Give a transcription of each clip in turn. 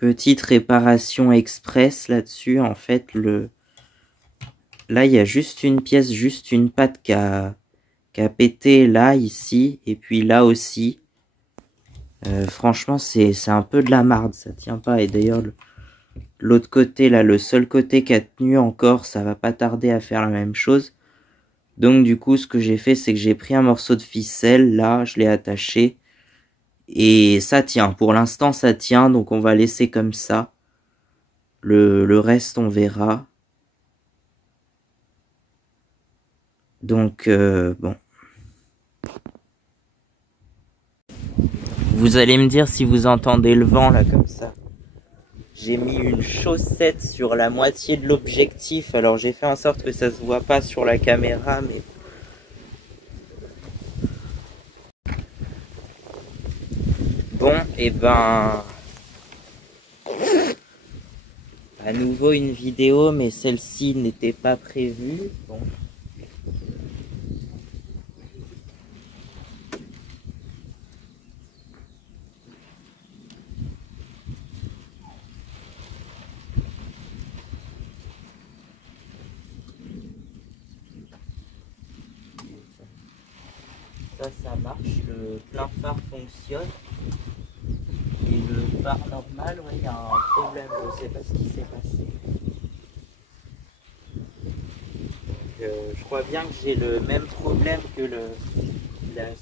Petite réparation express là-dessus. En fait, là, il y a juste une pièce, juste une patte qui a pété là, ici, et puis là aussi. Franchement, c'est un peu de la marde, ça tient pas. Et d'ailleurs, l'autre côté, là, le seul côté qui a tenu encore, ça va pas tarder à faire la même chose. Donc du coup, ce que j'ai fait, c'est que j'ai pris un morceau de ficelle, là, je l'ai attaché. Et ça tient, pour l'instant ça tient, donc on va laisser comme ça. Le reste, on verra. Donc, bon. Vous allez me dire si vous entendez le vent, là, comme ça. J'ai mis une chaussette sur la moitié de l'objectif, alors j'ai fait en sorte que ça se voit pas sur la caméra, mais... Bon, et ben... À nouveau une vidéo, mais celle-ci n'était pas prévue. Bon. Ça marche, le plein phare fonctionne. Et le phare normal, ouais, il y a un problème, je sais pas ce qui s'est passé. Donc, je crois bien que j'ai le même problème que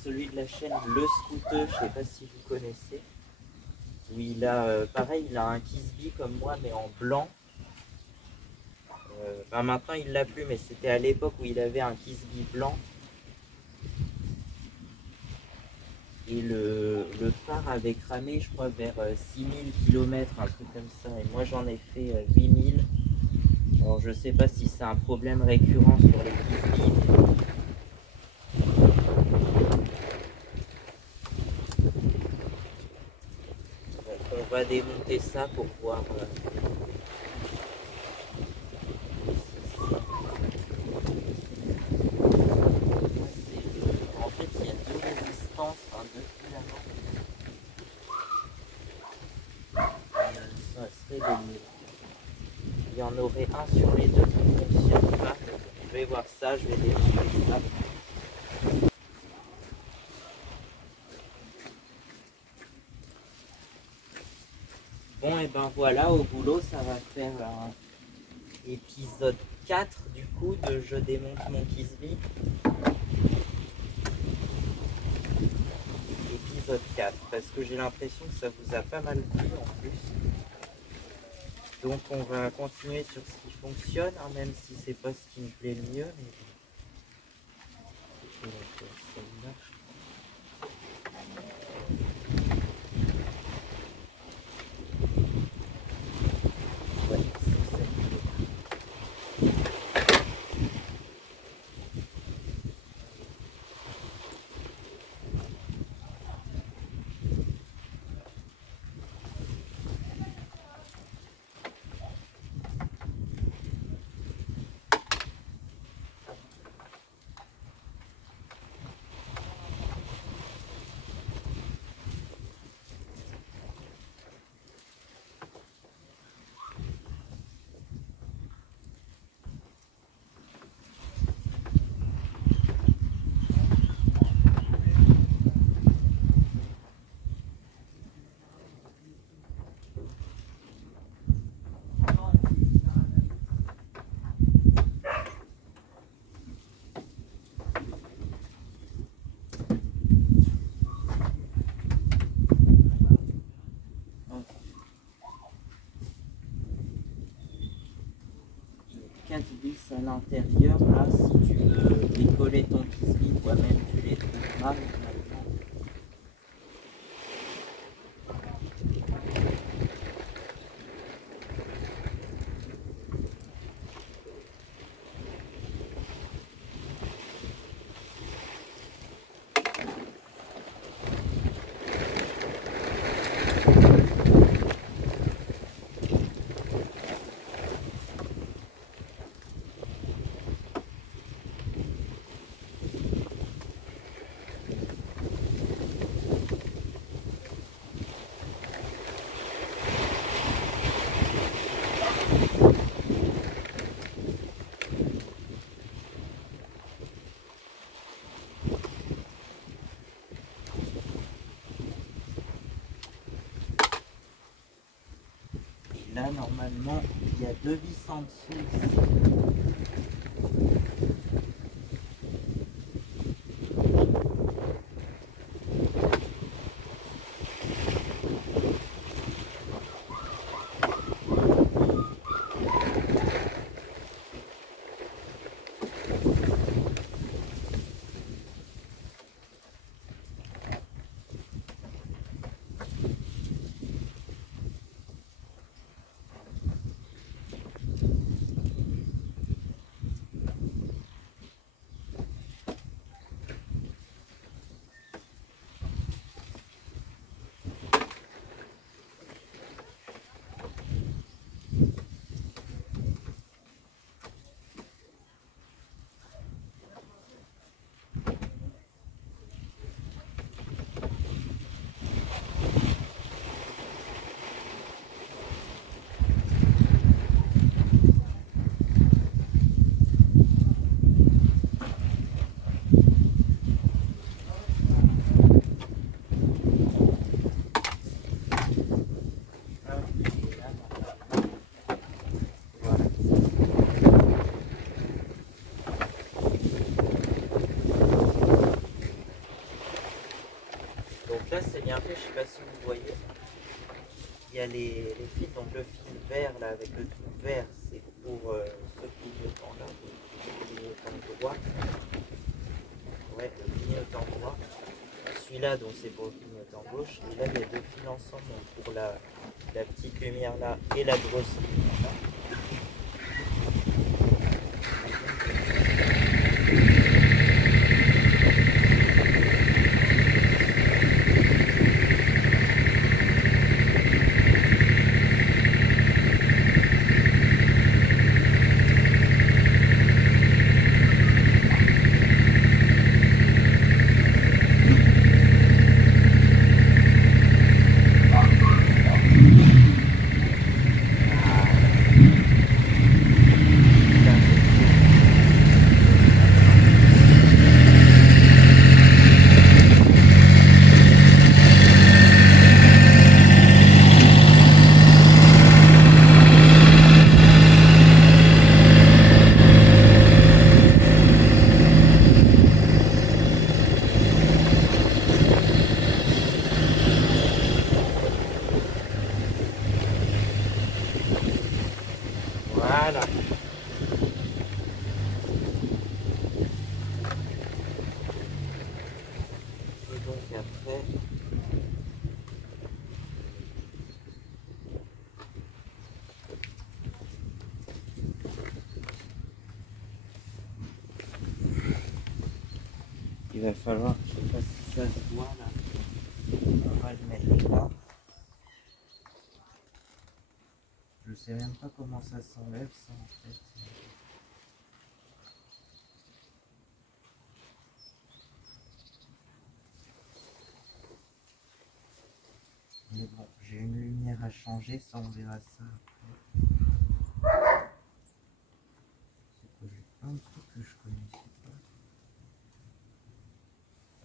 celui de la chaîne Le Scooter, je sais pas si vous connaissez. Où il a, pareil, il a un Kisby comme moi, mais en blanc. Ben maintenant il l'a plus, mais c'était à l'époque où il avait un Kisby blanc. Et le phare avait cramé, je crois, vers 6000 km, un truc comme ça. Et moi, j'en ai fait 8000. Alors, je sais pas si c'est un problème récurrent sur les Kisby. Donc, on va démonter ça pour voir. En fait, il y a deux résistances, enfin, deux filaments. Ça serait le mieux. Il y en aurait un sur les deux qui ne fonctionne pas. Je vais voir ça, je vais démonter ça. Bon, et ben voilà, au boulot, ça va faire un épisode 4 du coup de Je démonte mon Kisby. Épisode 4, parce que j'ai l'impression que ça vous a pas mal plu en plus. Donc on va continuer sur ce qui fonctionne, hein, même si c'est pas ce qui me plaît le mieux. Mais... ça marche. Ouais, c'est ça. Vis à l'intérieur, là, si tu veux décoller ton Kisby, toi-même tu les trouveras. là, normalement, il y a 2 vis en dessous ici. Donc là c'est bien fait, je sais pas si vous voyez. Il y a les fils, donc le fil vert là avec le trou vert, c'est pour ce clignotant là, le clignotant droit. Ouais, le clignotant droit. Celui-là donc c'est pour le clignotant gauche. Et là il y a 2 fils ensemble, donc pour la petite lumière là et la grosse lumière là. Voilà. Et donc après, il va falloir, je sais pas si ça se voit là, on va le mettre là. Je sais même pas comment ça s'enlève ça en fait. Mais bon, j'ai une lumière à changer, ça on verra ça après. C'est quoi, j'ai plein de trucs que je connaissais pas.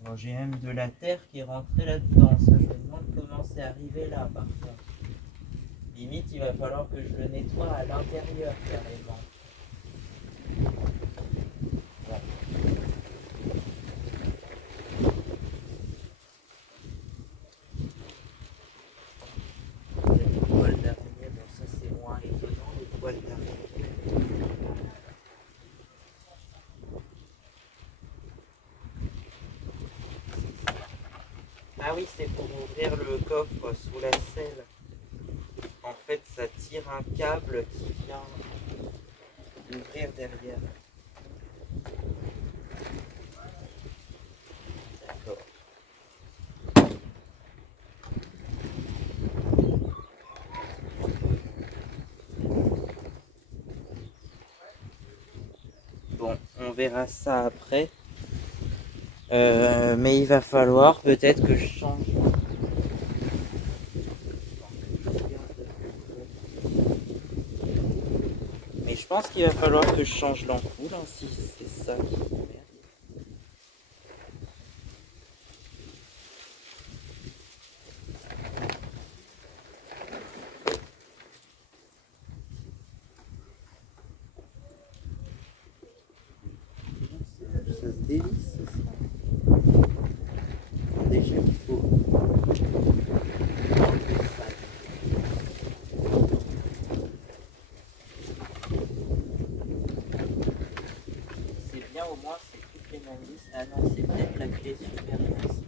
Alors j'ai même de la terre qui est rentrée là-dedans, ça je me demande comment c'est arrivé là par contre. Limite il va falloir que je le nettoie à l'intérieur carrément. Bon. Il y a des poils d'araignée, bon ça c'est moins étonnant, les poils d'araignée. Ah oui, c'est pour ouvrir le coffre sous la selle. En fait, ça tire un câble qui vient ouvrir derrière. D'accord. Bon, on verra ça après. Mais il va falloir peut-être que je change. Mais je pense qu'il va falloir que je change l'ampoule, hein, si c'est ça qui m'emmerde. déjà qu'il faut enlever ça. C'est bien, au moins c'est toutes les mêmes vis. Ah non, c'est peut-être la clé supérieure ici.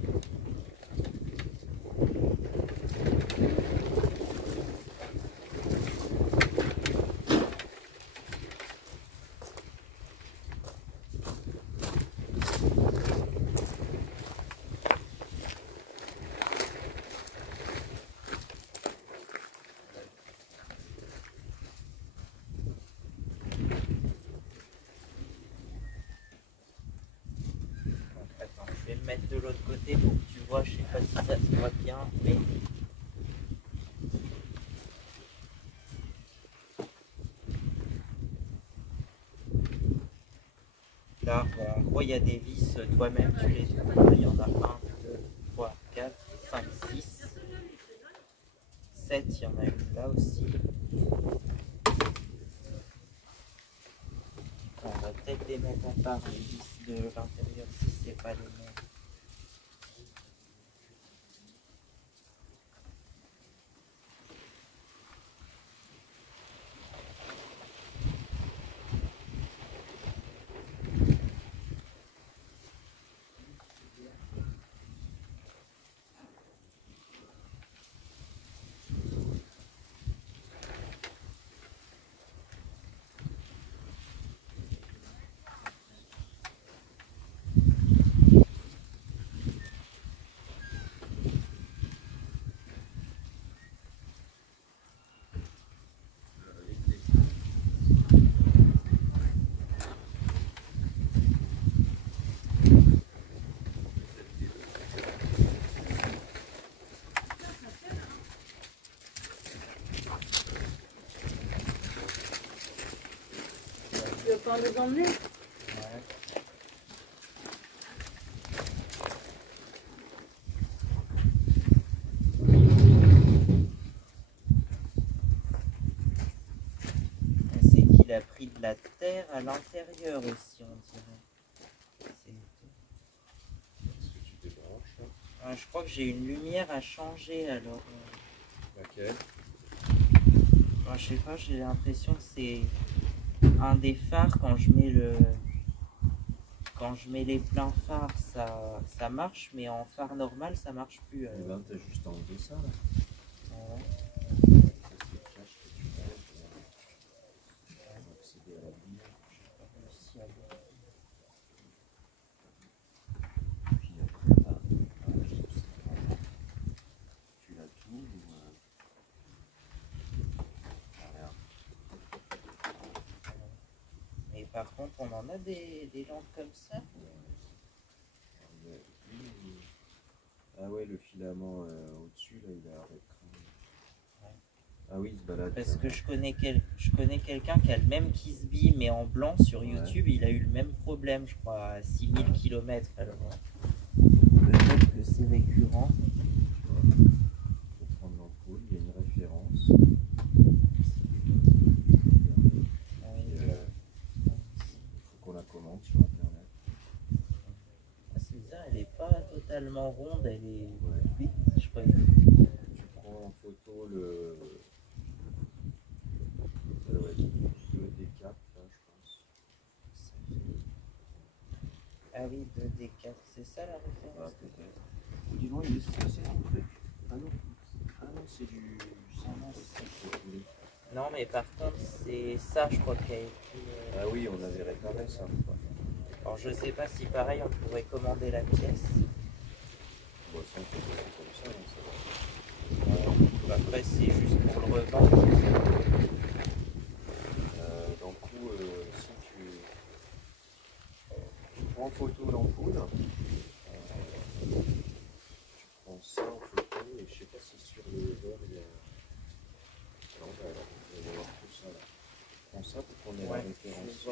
Je vais me mettre de l'autre côté pour que tu vois, je sais pas si ça se voit bien, mais là, bon, en gros, il y a des vis, toi-même tu les trouves. Il y en a 1, 2, 3, 4, 5, 6, 7, il y en a une là aussi. On va peut-être les mettre à part, les vis de l'intérieur, si c'est pas les mêmes. Tu veux pas nous emmener? Ouais. C'est qu'il a pris de la terre à l'intérieur aussi, on dirait. Est-ce que tu débranches? Ah, je crois que j'ai une lumière à changer alors. Laquelle? Moi, je sais pas, j'ai l'impression que c'est un des phares quand je mets les pleins phares, ça marche, mais en phare normal, ça marche plus. Et là, t'as juste enlevé ça, là. Ouais. Ça, c'est le flash que tu mets pour accéder à la lumière. Réussi à voir. Puis après, tu la tournes ou... Regarde. Mais par contre, on en a des lampes comme ça. Ah ouais, le filament au-dessus, là, il a arrêté de cramer. Ouais. Ah oui, il se balade. Parce que je connais quelqu'un qui a le même Kisby, mais en blanc sur YouTube. Il a eu le même problème, je crois, à 6000 km. Alors, peut-être que c'est récurrent. Pour prendre l'ampoule, il y a une référence. Il faut qu'on la commande sur internet. C'est bizarre, elle n'est pas totalement ronde, elle est cuite, je crois. Tu prends en photo le. Ça doit être 2D4 là, je pense. Ah oui, 2D4, c'est ça la Ah, référence? peut-être. Dis donc, il est stressé un truc. Ah non, c'est du. Non, mais par contre, c'est ça, je crois, qui a été. Ah oui, on avait réparé ça. Alors, je sais pas si pareil, on pourrait commander la pièce. Bon, ça, on peut faire comme ça, hein, ça va. Après, c'est juste pour le revendre. Donc, si tu prends en photo l'ampoule, tu prends ça en photo, et je sais pas si sur le verre il y a. Non, bah alors, on va voir tout ça là. Prends ça pour qu'on ait la référence.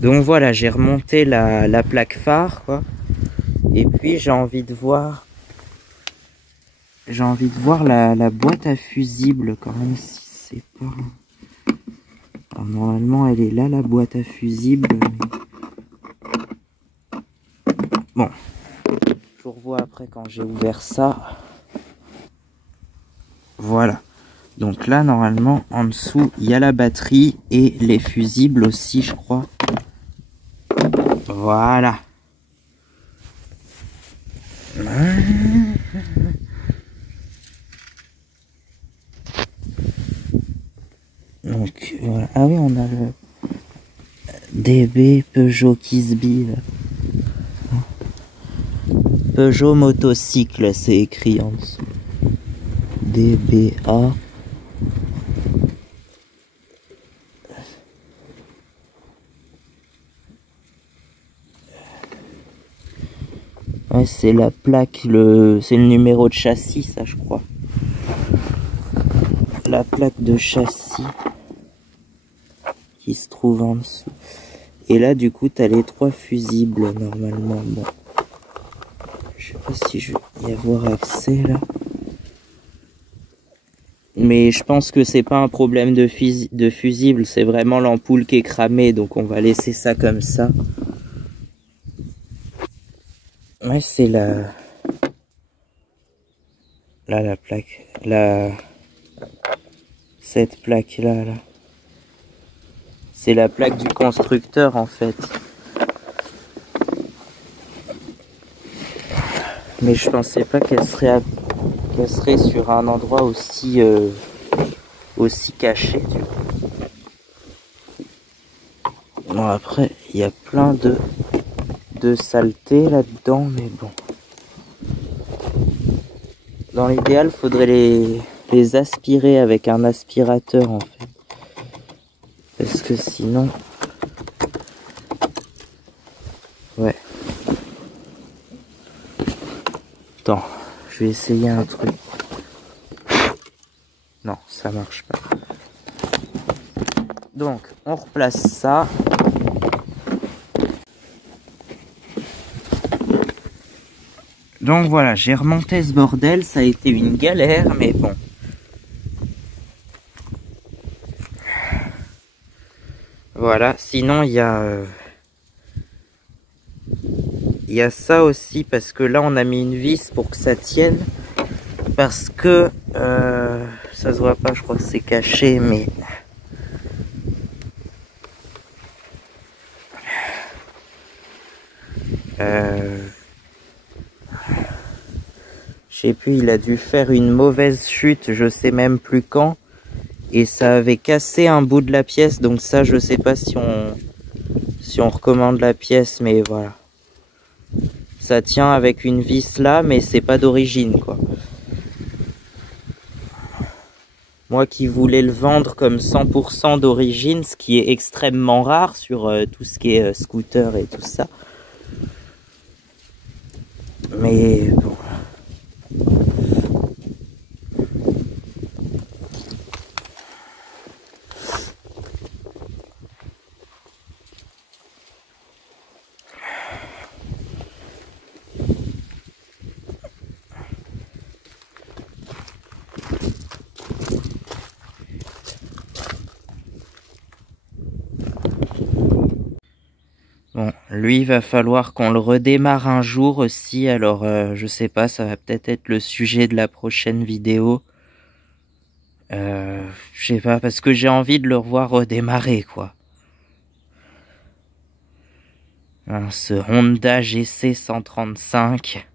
Donc voilà, j'ai remonté la plaque phare, quoi. Et puis j'ai envie de voir j'ai envie de voir la boîte à fusibles quand même, si c'est pas... Alors, normalement, elle est là, la boîte à fusibles. Mais... Bon, je vous revois après quand j'ai ouvert ça. Voilà. Donc là, normalement, en dessous, il y a la batterie et les fusibles aussi, je crois. Voilà. Donc, voilà. Ah oui, on a le DB Peugeot Kisby, là. Peugeot motocycle, c'est écrit en dessous. DBA. Ouais, c'est la plaque, c'est le numéro de châssis, ça, je crois. La plaque de châssis qui se trouve en dessous. Et là, du coup, t'as les 3 fusibles, normalement. Bon. Je sais pas si je vais y avoir accès, là. Mais je pense que c'est pas un problème de fusible, c'est vraiment l'ampoule qui est cramée, donc on va laisser ça comme ça. Ouais, c'est la plaque, cette plaque là. C'est la plaque du constructeur en fait. Mais je pensais pas qu'elle serait sur un endroit aussi caché du coup. Bon, après il y a plein de saletés là-dedans, mais bon. Dans l'idéal, faudrait les aspirer avec un aspirateur en fait. Parce que sinon... Ouais. Attends, je vais essayer un truc. Non, ça marche pas. Donc, on replace ça. Donc voilà, j'ai remonté ce bordel, ça a été une galère, mais bon. Voilà, sinon il y a ça aussi, parce que là on a mis une vis pour que ça tienne. Parce que, ça se voit pas, je crois que c'est caché, mais... Je sais plus, il a dû faire une mauvaise chute, je sais même plus quand. Et ça avait cassé un bout de la pièce, donc ça je sais pas si on recommande la pièce, mais voilà. Ça tient avec une vis là, mais c'est pas d'origine quoi. Moi qui voulais le vendre comme 100% d'origine, ce qui est extrêmement rare sur tout ce qui est scooter et tout ça. Mais bon. Bon, lui, il va falloir qu'on le redémarre un jour aussi, alors je sais pas, ça va peut-être être le sujet de la prochaine vidéo. Je sais pas, parce que j'ai envie de le revoir redémarrer, quoi. Hein, ce Honda GC 135.